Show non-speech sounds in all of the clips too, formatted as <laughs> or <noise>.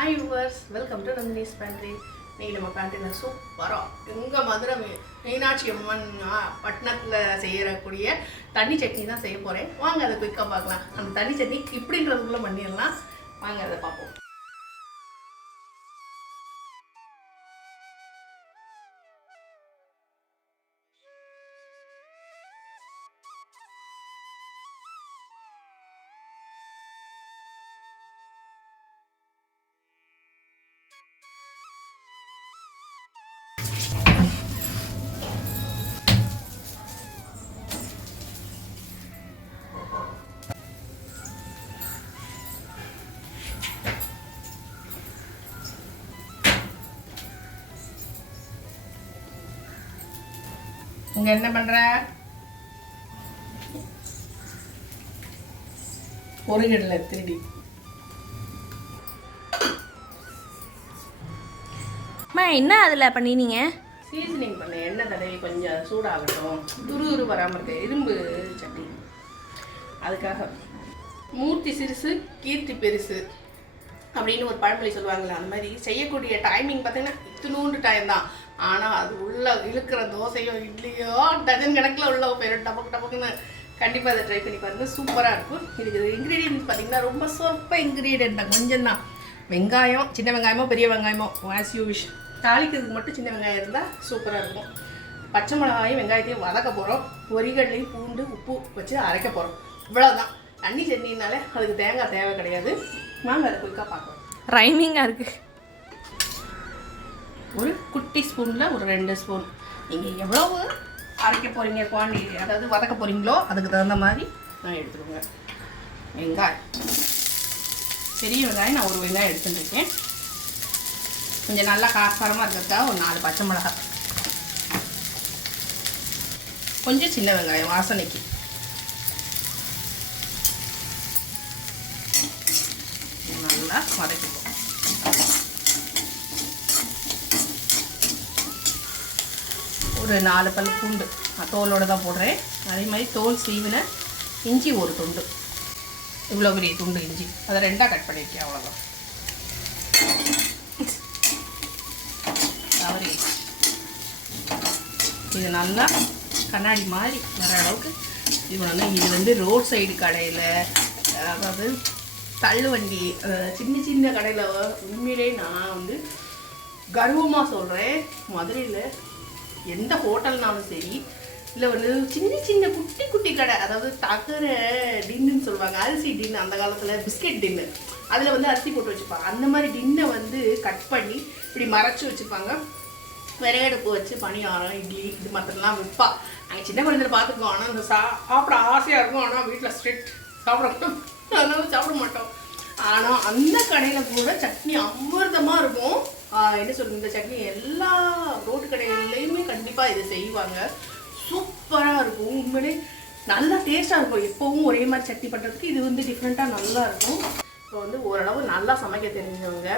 Hi yours welcome to Nandini's pantry இன்னைக்கு நம்ம பேண்ட்ரியில் சூப்பராக எங்கள் மதுரை மீனாட்சி அம்மன் பட்டணத்தில் செய்யக்கூடிய தண்ணி சட்னி தான் செய்ய போகிறேன் வாங்க அதை குயிக்காக பார்க்கலாம். அந்த தண்ணி சட்னி இப்படின்றதுக்குள்ளே பண்ணிடலாம். வாங்க அதை பார்ப்போம். இங்கே என்ன பண்ணுற பொருகடலை திருடி. அம்மா என்ன அதில் பண்ணினீங்க? சீசனிங் பண்ண எண்ணெய் தடவி கொஞ்சம் சூடாகட்டும். துரு துரு வராமல் இருக்க. இரும்பு சட்டி அதுக்காக. மூர்த்தி சிறுசு கீர்த்தி பெருசு அப்படின்னு ஒரு பழமொழி சொல்லுவாங்கல்ல அந்த மாதிரி செய்யக்கூடிய டைமிங் பார்த்தீங்கன்னா இத்தினூண்டு டைம் தான். ஆனால் அது உள்ள இழுக்கிற தோசையோ இட்லியோ டஜன் கணக்கில் உள்ள போயிடும் டபக்கு டபக்குன்னு. கண்டிப்பாக அதை ட்ரை பண்ணி பாருங்க. சூப்பராக இருக்கும். இதுக்கு இன்க்ரீடியன்ட் பார்த்தீங்கன்னா ரொம்ப சொற்ப இன்க்ரீடியண்ட் தான் கொஞ்சம் தான் வெங்காயம் சின்ன வெங்காயமோ பெரிய வெங்காயமோ ஆஸ் யூ விஷ் தாளிக்கிறதுக்கு மட்டும் சின்ன வெங்காயம் இருந்தால் சூப்பராக இருக்கும். பச்சை மிளகாயும் வெங்காயத்தையும் வதக்க போகிறோம் பொரிகடலையும் பூண்டு உப்பு வச்சு அரைக்க போகிறோம் இவ்வளோதான் தண்ணி சென்னினாலே அதுக்கு தேங்காய் தேவை கிடையாது. நாங்கள் அதை குயிக்காக பார்க்குறோம் ரைமிங்காக இருக்குது ஒரு குட்டி ஸ்பூனில் ஒரு ரெண்டு ஸ்பூன். நீங்கள் எவ்வளவு அரைக்க போகிறீங்க குவான்டிட்டி அதாவது வதக்க போகிறீங்களோ அதுக்கு தகுந்த மாதிரி நான் எடுத்துக்கோங்க. வெங்காயம். பெரிய வெங்காயம் நான் ஒரு வெங்காயம் எடுத்துட்டுருக்கேன். கொஞ்சம் நல்லா காரசாரமாக இருக்கிறதுக்காக ஒரு நாலு பச்சை மிளகாய். கொஞ்சம் சின்ன வெங்காயம் வாசனைக்கு. நல்லா வதக்கிப்போம் ஒரு நாலு பல் பூண்டு. நான் தோலோடு தான் போடுறேன். அதே மாதிரி தோல் சீவின இஞ்சி ஒரு துண்டு. இவ்வளோ பெரிய துண்டு இஞ்சி. அதை ரெண்டாக கட் பண்ணியிருக்கேன் அவ்வளோதான் தவறி இது நல்லா கண்ணாடி மாதிரி வர அளவுக்கு இது வந்து இது வந்து ரோட் சைடு கடையில் அதாவது தள்ளுவண்டி சின்ன சின்ன கடையில் உண்மையிலே நான் வந்து கர்வமாக சொல்கிறேன் மதுரையில் எந்த ஹோட்டல்னாலும் சரி இல்லை வந்து சின்ன சின்ன குட்டி குட்டி கடை அதாவது தகர டின்னுன்னு சொல்லுவாங்க அரிசி டின்னு அந்த காலத்தில் பிஸ்கெட் டின்னு அதில் வந்து அரிசி போட்டு வச்சுப்பாங்க. அந்த மாதிரி டின்னை வந்து கட் பண்ணி இப்படி மறைச்சி வச்சுப்பாங்க. விறகடுப்பு வச்சு பணியாரம் இட்லி இது மற்றெல்லாம் விற்பா நாங்கள் சின்ன குழந்தைல பார்த்துக்கோம் ஆனால் அந்த சா சாப்பிட ஆசையாக இருக்கும். ஆனால் வீட்டில் ஸ்ட்ரிக்ட் சாப்பிட மாட்டோம். <laughs> அதனால சாப்பிட மாட்டோம். ஆனால் அந்த கடையில் கூட சட்னி அமிர்தமாக இருக்கும். என்ன சொல்றது இந்த சட்னி எல்லா ரோட்டு கடைகள்லையுமே கண்டிப்பாக இதை செய்வாங்க. சூப்பராக இருக்கும். உண்மையிலே நல்லா டேஸ்ட்டாக இருக்கும். எப்போவும் ஒரே மாதிரி சட்னி பண்ணுறதுக்கு இது வந்து டிஃப்ரெண்ட்டாக நல்லா இருக்கும். இப்போ வந்து ஓரளவு நல்லா சமைக்க தெரிஞ்சவங்க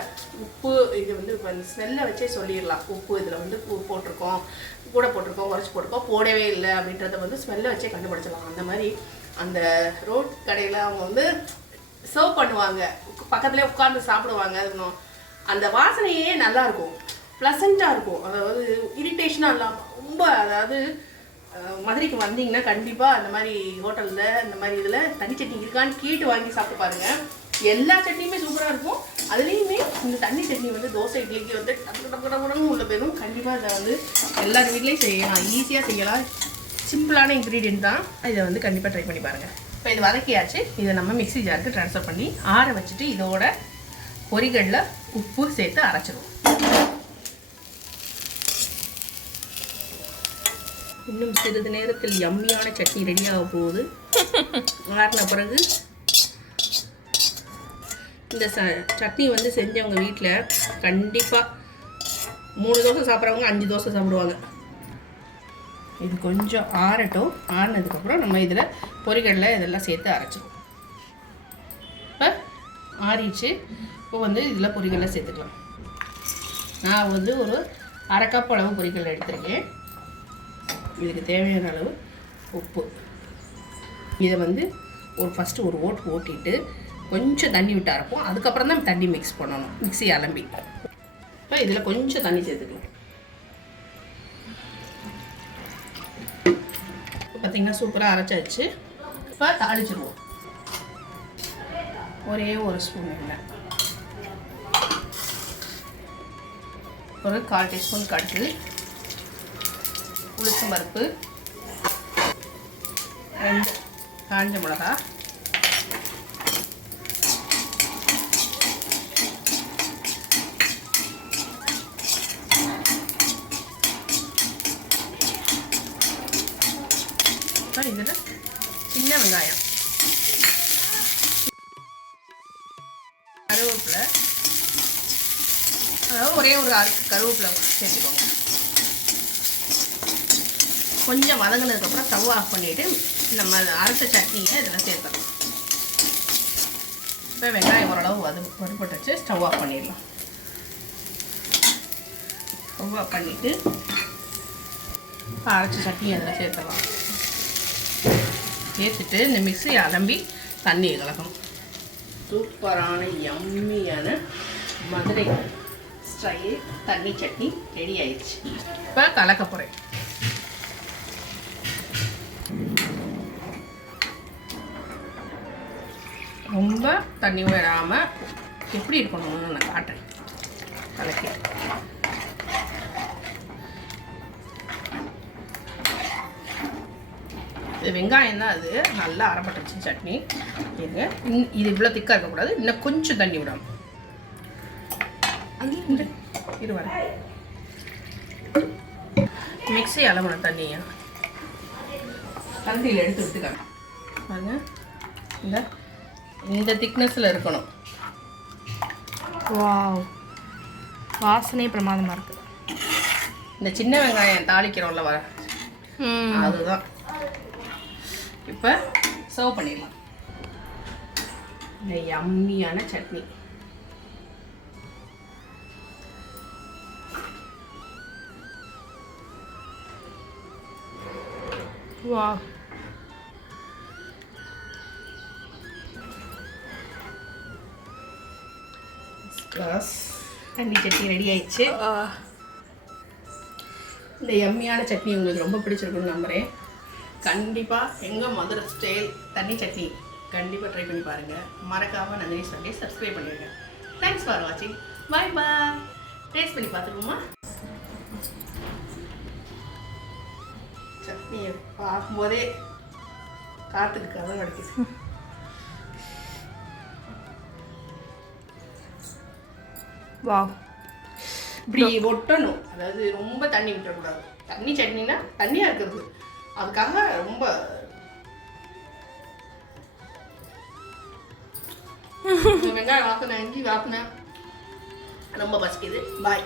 உப்பு இது வந்து இப்போ ஸ்மெல்லை வச்சே சொல்லிடலாம். உப்பு இதில் வந்து உப்பு போட்டிருக்கோம் கூட போட்டிருக்கோம் உரைச்சி போட்டிருக்கோம் போடவே இல்லை அப்படின்றத வந்து ஸ்மெல்லை வச்சே கண்டுபிடிச்சிடலாம். அந்த மாதிரி அந்த ரோட் கடையில் அவங்க வந்து சர்வ் பண்ணுவாங்க. பக்கத்துலேயே உட்காந்து சாப்பிடுவாங்க. இருக்கணும் அந்த வாசனையே நல்லா இருக்கும் ப்ளசண்ட்டாக இருக்கும். அதாவது இரிட்டேஷனாக இல்லாமல் ரொம்ப அதாவது மதுரைக்கு வந்தீங்கன்னா கண்டிப்பாக அந்த மாதிரி ஹோட்டலில் இந்த மாதிரி இதில் தண்ணி சட்னி இருக்கான்னு கேட்டு வாங்கி சாப்பிட்டு பாருங்கள் எல்லா சட்னியுமே சூப்பராக இருக்கும். அதுலேயுமே இந்த தண்ணி சட்னி வந்து தோசை இட்லிக்கு வந்து டக்கு டக்கு டக்குன்னு உள்ள போயிடும். கண்டிப்பாக இதை வந்து எல்லார் வீட்லேயும் செய்யலாம். ஈஸியாக செய்யலாம். சிம்பிளான இன்க்ரீடியன்ட் தான். இதை வந்து கண்டிப்பாக ட்ரை பண்ணி பாருங்கள் இப்போ இது வதக்கியாச்சு. இதை நம்ம மிக்சி ஜாருக்கு ட்ரான்ஸ்ஃபர் பண்ணி ஆற வச்சுட்டு இதோட பொரிகளில் உப்பு சேர்த்து அரைச்சிடுவோம் இன்னும் சிறிது நேரத்தில் யம்மியான சட்னி ரெடியாக போகுது. ஆறின பிறகு இந்த ச சட்னி வந்து செஞ்சவங்க வீட்டில் கண்டிப்பாக மூணு தோசை சாப்பிட்றவங்க அஞ்சு தோசை சாப்பிடுவாங்க. இது கொஞ்சம் ஆறட்டும். ஆறினதுக்கப்புறம் நம்ம இதில் பொரிகடலை இதெல்லாம் சேர்த்து அரைச்சிடும் இப்போ ஆறிடுச்சு. இப்போ வந்து இதில் பொரிகடலை சேர்த்துக்கலாம். நான் வந்து ஒரு அரை கப் அளவு பொரிகடலை எடுத்திருக்கேன். இதுக்கு தேவையான அளவு உப்பு. இதை வந்து ஒரு ஃபஸ்ட்டு ஒரு ஓட்டு ஓட்டிட்டு கொஞ்சம் தண்ணி விட்டு அரைப்போம். அதுக்கப்புறம் தான் தண்ணி மிக்ஸ் பண்ணணும். மிக்ஸி அலம்பி. இப்போ இதில் கொஞ்சம் தண்ணி சேர்த்துக்கலாம். பார்த்திங்கன்னா பார்த்தீங்கன்னா சூப்பராக அரைச்சாச்சு. இப்போ தாளிச்சிருவோம். ஒரே ஒரு ஸ்பூன் எண்ணெய். ஒரு கால் டீஸ்பூன் கடுகு உளுத்தம் பருப்பு ரெண்டு காஞ்ச மிளகா இதில் சின்ன வெங்காயம். அதாவது ஒரே ஒரு அரைக்கு கருவேப்பிலை சேர்த்துக்கோங்க. கொஞ்சம் வதங்கினதுக்கப்புறம் ஸ்டவ் ஆஃப் பண்ணிவிட்டு நம்ம அரைச்ச சட்னியை இதில் சேர்த்துக்கலாம் இப்போ வெங்காயம் ஓரளவு வது வறுபட்டு வச்சு ஸ்டவ் ஆஃப் பண்ணிடலாம் ஸ்டவ் ஆஃப் பண்ணிவிட்டு அரைச்ச சட்னி அதில் சேர்த்துடலாம். சேர்த்துட்டு இந்த மிக்ஸியை அலம்பி தண்ணியை கலக்கணும். சூப்பரான எம்மியான மதுரை ஸ்டைல் தண்ணி சட்னி ரெடி ஆயிடுச்சு இப்போ கலக்க போகிறேன் ரொம்ப தண்ணி விடாமல் எப்படி இருக்கணும்னு நான் காட்டுறேன். கலக்கி இது வெங்காயம் தான் அது. நல்லா அரைப்பட்டுச்சு சட்னி. இது. இன்- இது இவ்வளோ திக்காக இருக்கக்கூடாது. இன்னும் கொஞ்சம் தண்ணி விடணும் இரு, வரேன் மிக்ஸி அளவுன தண்ணியா. தண்ணியில் எடுத்து விட்டுக்காங்க. பாருங்க. இந்த இந்த திக்னஸில் இருக்கணும். வாவ். வாசனை பிரமாதமாக இருக்கு. இந்த சின்ன வெங்காயம் தாளிக்கிறோம்ல வர. ம். அதுதான். இப்போ சர்வ் பண்ணிடலாம். இந்த யம்மியான சட்னி. கிளாஸ் தண்ணி சட்னி ரெடி ஆயிடுச்சு. இந்த யம்மியான சட்னி உங்களுக்கு ரொம்ப பிடிச்சிருக்குன்னு நம்புகிறேன் கண்டிப்பாக எங்கள் மதுரை ஸ்டைல் தண்ணி சட்னி கண்டிப்பாக ட்ரை பண்ணி பாருங்கள் மறக்காமல் நந்தினி சண்டே சப்ஸ்கிரைப் பண்ணிடுங்க. தேங்க்ஸ் ஃபார் வாட்சிங் பாய் பாய் டேஸ்ட் பண்ணி பார்த்துருவோமா? சட்னியை பார்க்கும்போதே காற்றுக்கு கதை கிடைக்குது. வாவ். இப்படி ஒட்டணும். அதாவது ரொம்ப தண்ணி விட்டுறக்கூடாது தண்ணி சட்னினா தண்ணியாக இருக்கிறது. அதுக்காக ரொம்ப வெங்காயம் வாக்குனேன் இஞ்சி வாக்குனேன். ரொம்ப பசிக்குது. பாய்